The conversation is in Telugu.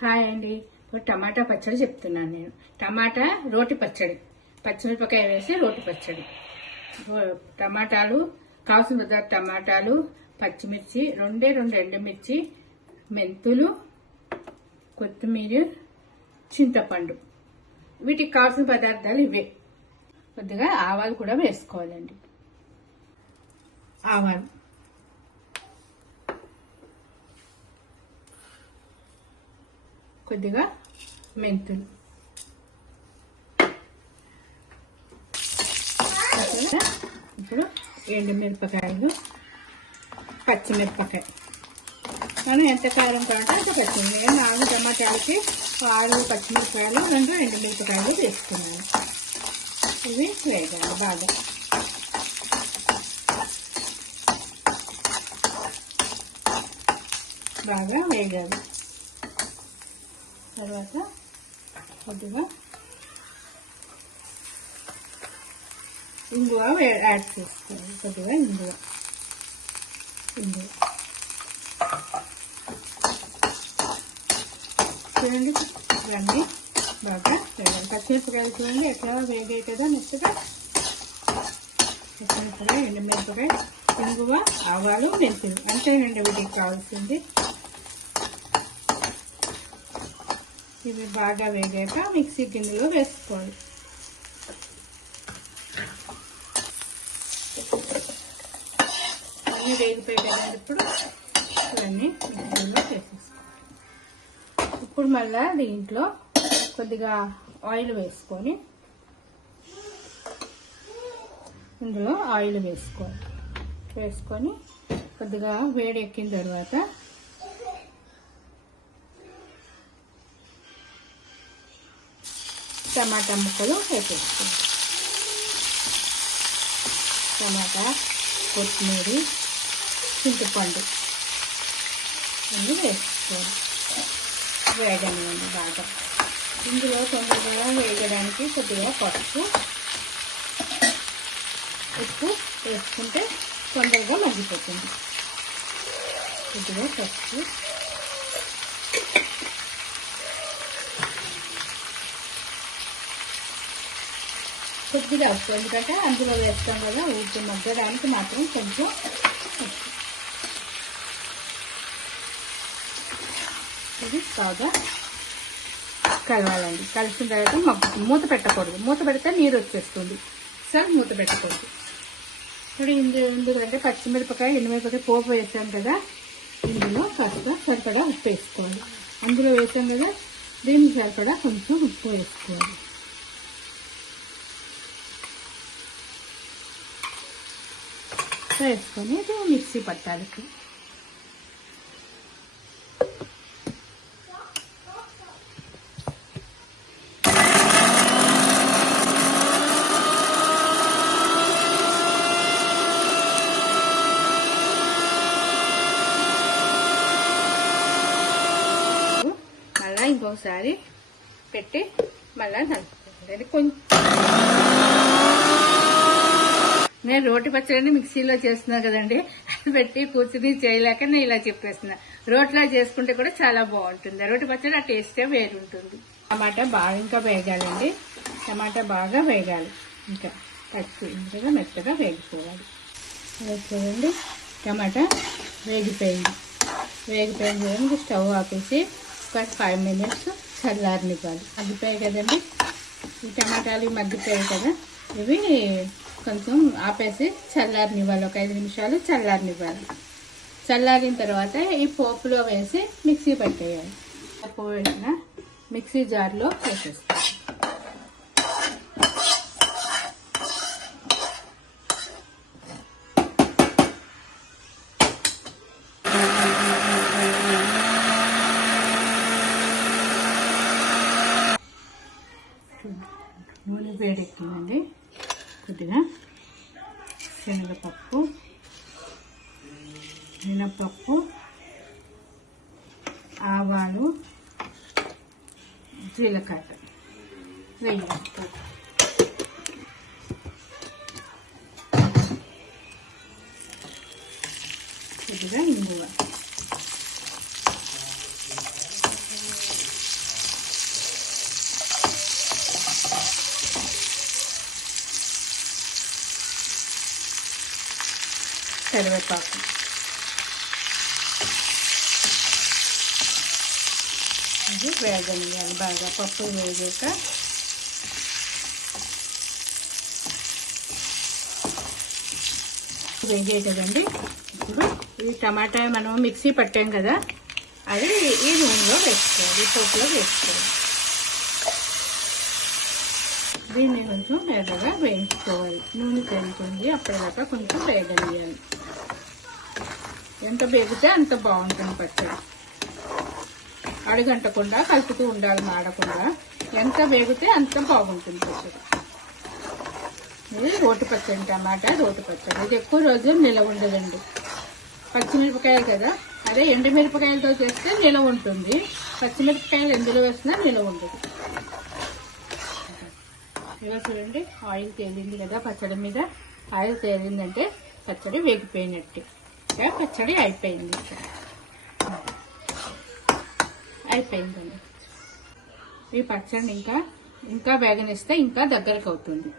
హాయ్ అండి. ఇప్పుడు టమాటా పచ్చడి చెప్తున్నాను నేను. టమాటా రోటి పచ్చడి, పచ్చిమిరపకాయ వేసి రోటి పచ్చడి. టమాటాలు కావాల్సిన టమాటాలు, పచ్చిమిర్చి, రెండు ఎండుమిర్చి, మెంతులు, కొత్తిమీర, చింతపండు. వీటికి కావాల్సిన పదార్థాలు ఇవే. కొద్దిగా ఆవాలు కూడా వేసుకోవాలండి. ఆవాలు, కొద్దిగా మెంతులు, ఇప్పుడు ఎండుమిరపకాయలు, పచ్చిమిరపకాయ. మనం ఎంత కారం కావాలంటే అంత పచ్చిమిరపకాయ. 4 టమాటాలకి 6 పచ్చిమిరపకాయలు, 2 ఎండుమిరపకాయలు వేసుకున్నాను. ఇవి వేయాలి బాగా వేయాలి. తర్వాత కొద్దిగా ఇంగువ యాడ్ చేసుకోవాలి. కొద్దిగా ఇంగువ చూడండి. ఇవన్నీ బాగా వేయాలి. పచ్చిమిరపకాయలు చూడండి ఎట్లా వేగవుతుందో మెత్తగా. పచ్చిమిరపకాయ, ఎండుమిరపకాయ, ఇంగువ, ఆవాలు, మెంతులు అంతేనండి వీటికి కావాల్సింది. ఇవి బాగా వేగాక మిక్సీ గిన్నెలో వేసుకోవాలి. అన్నీ వేగిపోయి కదండి. ఇప్పుడు ఇవన్నీ మిక్సీలో వేసేసుకోవాలి. ఇప్పుడు మళ్ళీ దీంట్లో కొద్దిగా ఆయిల్ వేసుకొని ఇందులో ఆయిల్ వేసుకొని కొద్దిగా వేడి ఎక్కిన తర్వాత టమాటా ముక్కలు వేసేసుకోవాలి. టమాటా, కొత్తిమీర, చింతపండు అన్నీ వేసుకోవాలి. వేగనివ్వండి బాగా. ఇందులో తొందరగా వేగడానికి కొద్దిగా పసుపు, ఉప్పు వేసుకుంటే తొందరగా మగ్గిపోతుంది. కొద్దిగా పసుపు, కొద్దిగా ఉప్పు, ఎందుకంటే అందులో వేస్తాం కదా, ఉప్పు మగ్గడానికి మాత్రం కొంచెం ఇది బాగా కలవాలండి. కలిసిన తర్వాత మూత పెట్టకూడదు. మూత పెడితే నీరు వచ్చేస్తుంది. సార్ మూత పెట్టకూడదు. ఇప్పుడు ఎందుకంటే పచ్చిమిరపకాయ, ఎండుమిరపకాయ పోపు వేసాం కదా, ఇందులో కాస్త సరిపడా ఉప్పు వేసుకోవాలి. అందులో వేసాం కదా, దీనికి సరిపడా కొంచెం ఉప్పు వేసుకోవాలి. వేసుకొని ఇది మిక్సీ పట్టాలి. మళ్ళీ ఇంకొకసారి పెట్టి మళ్ళీ నలుపుకోవాలి. కొంచెం నేను రోటి పచ్చడిని మిక్సీలో చేస్తున్నా కదండి, అది పెట్టి కూర్చుని చేయలేక నేను ఇలా చెప్పేస్తున్నా. రోట్లో చేసుకుంటే కూడా చాలా బాగుంటుంది. రోటి పచ్చడి ఆ టేస్టే వేరుంటుంది. టమాటా బాగా ఇంకా వేగాలండి. టమాటా బాగా వేగాలి. ఇంకా పచ్చిగా మెత్తగా వేగిపోవాలి. చూడండి, టమాటా వేగిపోయింది కదండి. స్టవ్ ఆపేసి ఒక 5 minutes చల్లారనివ్వాలి. మగ్గిపోయాయి కదండి ఈ టమాటాలు, మగ్గిపోయాయి కదా, ఇవి కొంచెం ఆపేసి చల్లారనివ్వాలి. ఒక 5 నిమిషాలు చల్లారనివ్వాలి. చల్లారిన తర్వాత ఈ పోపులో వేసి మిక్సీ పట్టేయాలి. పోపు వేసిన మిక్సీ జార్లో వేసేస్తాం. నూనె వేడెక్కిందండి. కొద్దిగా శనగపప్పు, మినపప్పు, ఆవాలు, జీలకర్ర వేయాలి. కొద్దిగా ఇంగువ, కరివేపాకు. ఇది వేగనియాలి బాగా. పప్పు వేగాక వేగాయి కదండి. ఇప్పుడు ఈ టమాటా మనం మిక్సీ పట్టాం కదా, అది ఈ నూనెలో వేసుకోవాలి, ఈ పోపులో వేసుకోవాలి. దీన్ని కొంచెం ఎర్రగా వేయించుకోవాలి. నూనె తేలుతుంది, అప్పటిదాకా కొంచెం వేగనియాలి. ఎంత వేగితే అంత బాగుంటుంది పచ్చడి. అడుగంటకుండా కలుపుతూ ఉండాలి, మాడకుండా. ఎంత వేగితే అంత బాగుంటుంది పచ్చడి. ఇది రోటి పచ్చడి, టమాటా రోటి పచ్చడి. ఇది ఎక్కువ రోజులు నిలవ ఉండదండి. పచ్చిమిరపకాయలు కదా, అదే ఎండుమిరపకాయలతో చేస్తే నిలవ ఉంటుంది. పచ్చిమిరపకాయలు ఎందులో వేసినా నిలవ ఉండదు. ఇలా చూడండి, ఆయిల్ తేలింది కదా పచ్చడి మీద. ఆయిల్ తేలిందంటే పచ్చడి వేగిపోయినట్టు. పచ్చడి అయిపోయింది. అయిపోయిందండి. ఈ పచ్చడిని ఇంకా వేగనిస్తే ఇంకా దగ్గరకు అవుతుంది.